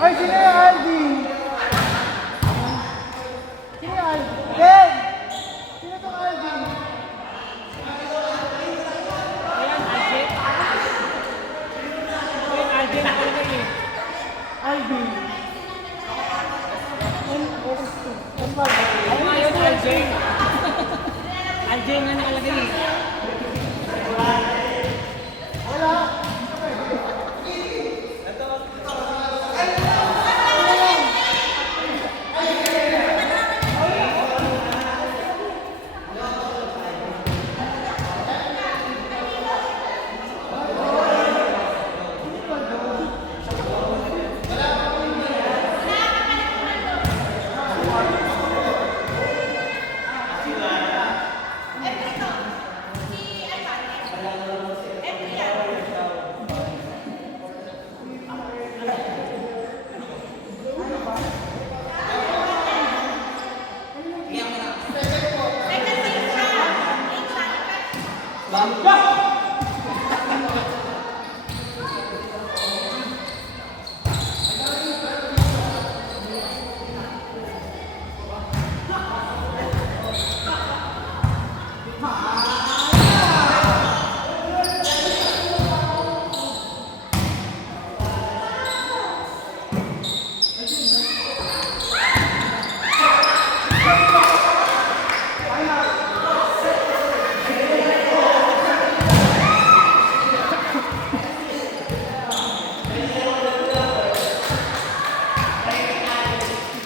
Ay, sino yung Aldi? Sino yung Aldi? Ben! Sino itong Aldi? Ayan, Aldi. Ayan, Aldi nakalagay eh. Aldi. Ako nga yun, Aldi. Aldi nga nakalagay eh. Wala.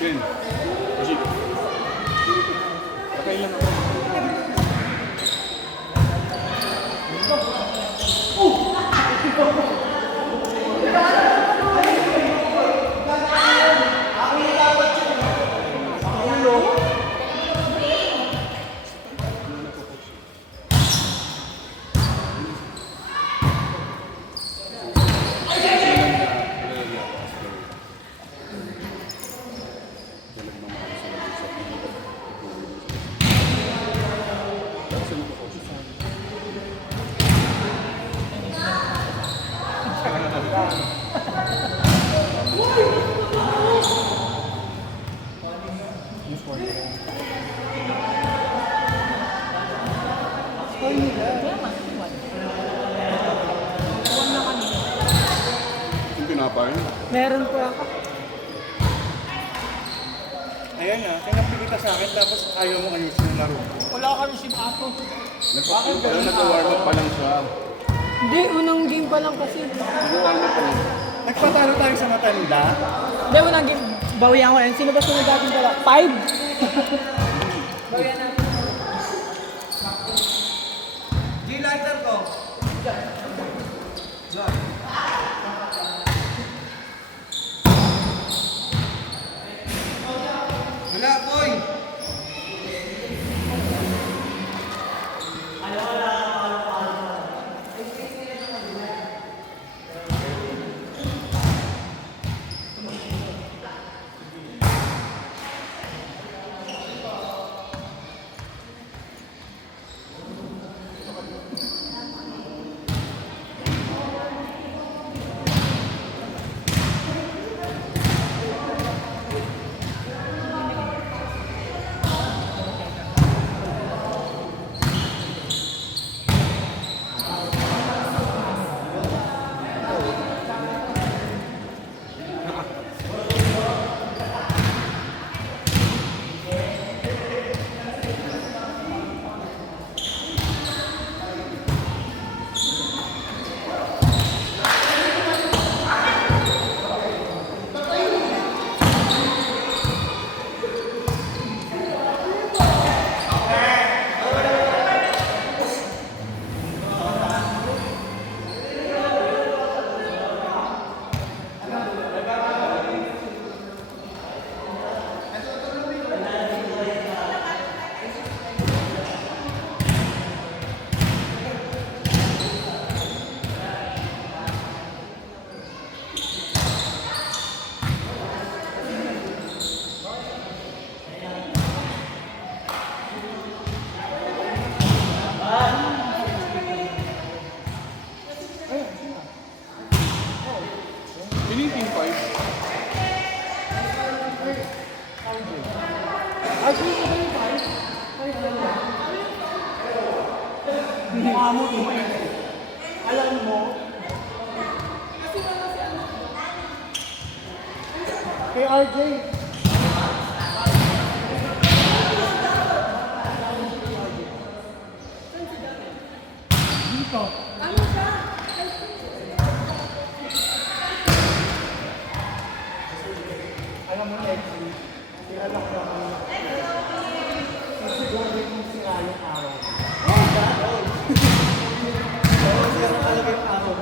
Ken, Ajit. Pakailan ako. Yung pinapain. Meron po ako. Ayan nga, tinapin kita sa akin tapos ayaw mo ayusin yung laro. Wala ka rin si Ato. Nag-warm up pa lang siya. Hindi, unang game pa lang kasi. Nag-warm up pa lang. Nagpatalo tayo sa matanda. Hindi, unang game. Bawian ko yan. Sino ba sunod natin pala? 5? Bawian na. G-lighter ko. Wala, boy! 19.5. Mukha mo, alam mo, Kay RJ. dito. Alam mo, Lexi, si anak ko ang siguro yung sira yung araw. Oo, sira talaga yung araw.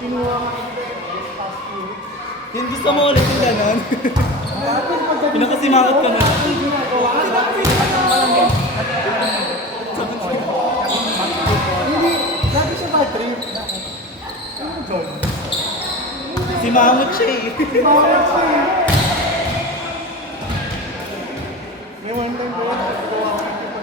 Kinuha ka ng past 2 weeks. Yung gusto mo ulit yung gano'n? Pinakasimangot ka na. Hindi, lagi siya bad trip. Simangot siya eh. Bawal siya eh. May one time ko yan, nagawa ko ng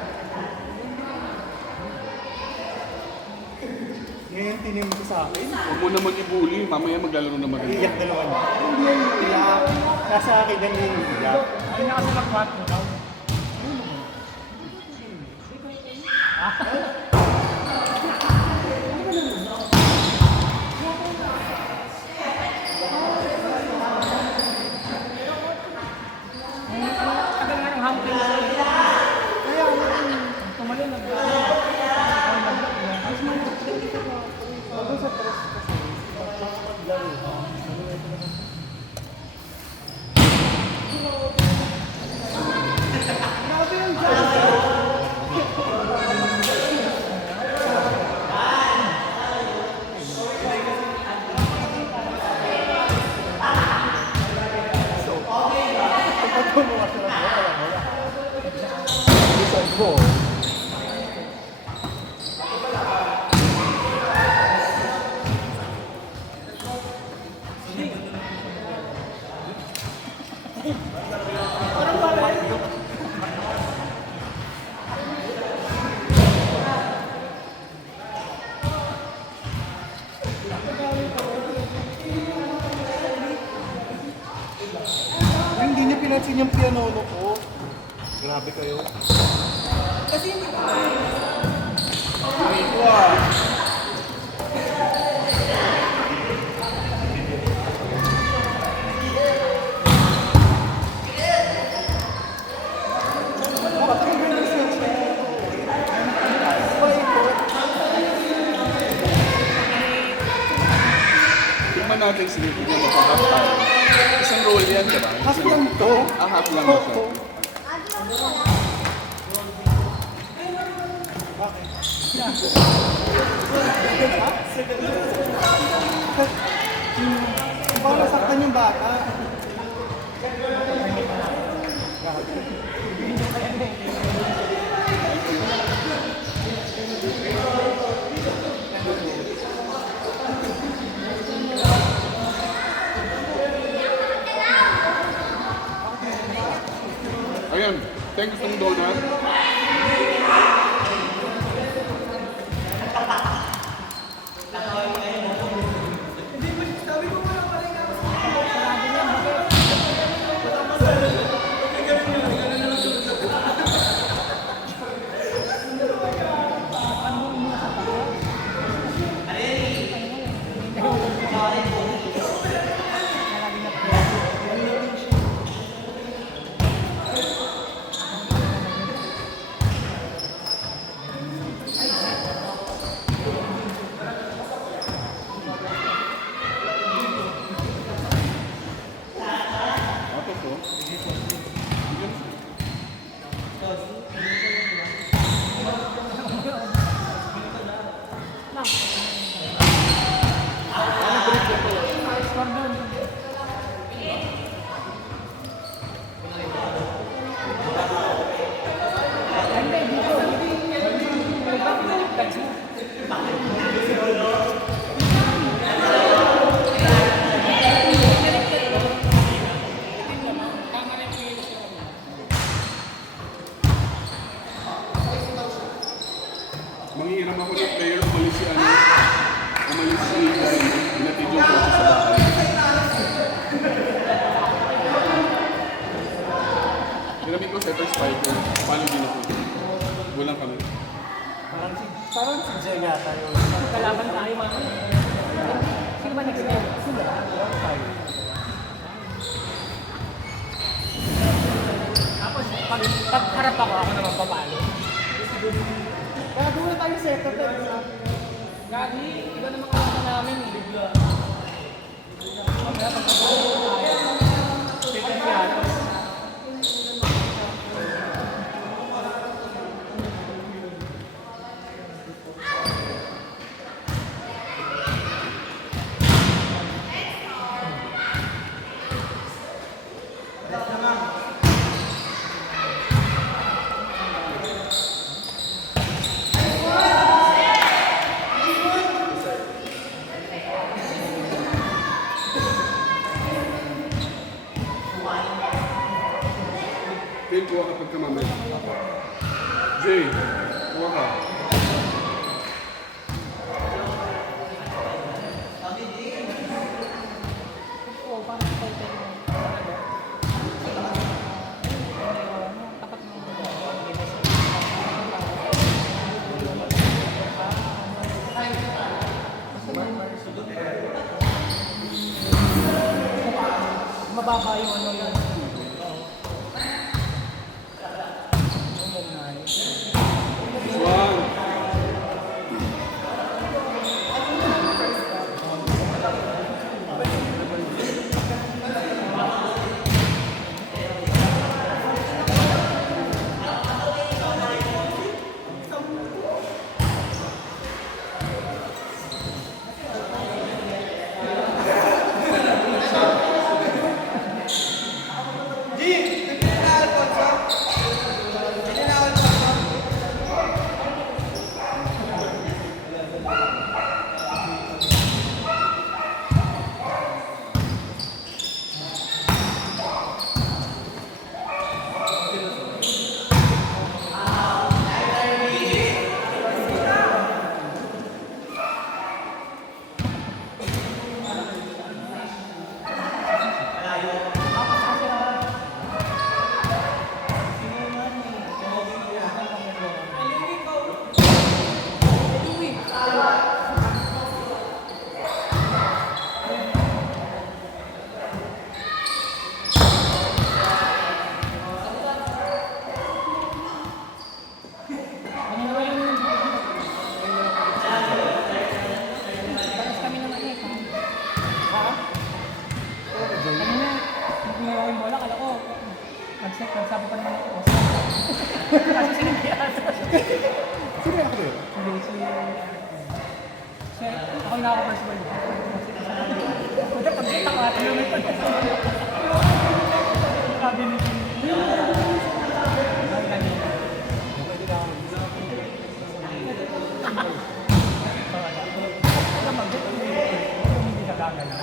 ngayon tinim ko sa akin. Huwag mo naman i-bully. Mamaya maglalaro na maganda. Iiyak dalawa niya. Hindi yan iiyak. Nasa akin lang yung iiyak. Hindi na kasi mag-what mo daw. Tagal nga ng hamstring sa Kaya ano yun. tumalon na. Bago sa press kasi, maglaro. Grabe yung jump. Pagpatuloy ka sa lang wala. Isang ko. Hindi niya pinansin yung piano ko. Grabe kayo. Tingnan natin si Nicky na mapahap tayo. Isang roll yan, di ba? Kasi lang to. Half lang na siya. Baka nasaktan yung bata. Ayan, thanks ng donut. yata yun. Kalaban tayo mamaya. Sino ba next game? Sino ba? Tapos, pag harap ako naman papalo. Kaya doon na tayo set up. Gagi, iba naman kalaban namin eh. Mamaya pagkakalo tayo. Second yata. Jay, kuha ka pagka mamaya. Jay, kuha ka. Oo, parang pwede mo. Tapat mo. Mababa yung ano yun. Swan. Nagsabi pa naman ako. Kasi sinigyan. Sino yung ako? Hindi, ako yung naka-first ball. Kasi pag-kita ka, tinamay pa. Sabi ni Kim. Hindi ka gagalaw.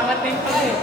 Angat na yung pala eh.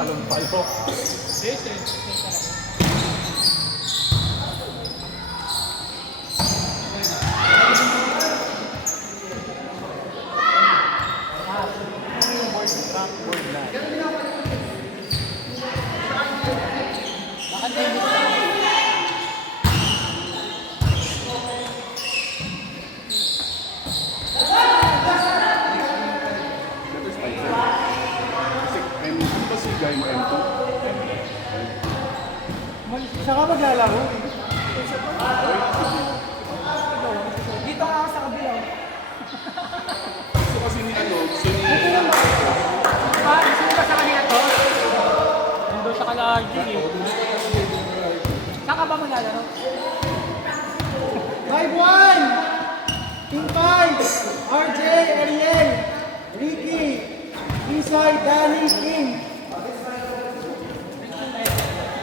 Palong-palo. That is my friend. Kasi ano ba si Guy mo M2? Siya ka maglalaro eh. Dito nga ako sa kabila. Gusto kasi ni ano, gusto ni... Pa, gusto mo ba sa kanila to? Nandun sa kalagi eh. Saan ka ba maglalaro? 5-1! Team 5! RJ, Ariel, Ricky, Isay, Danny, King.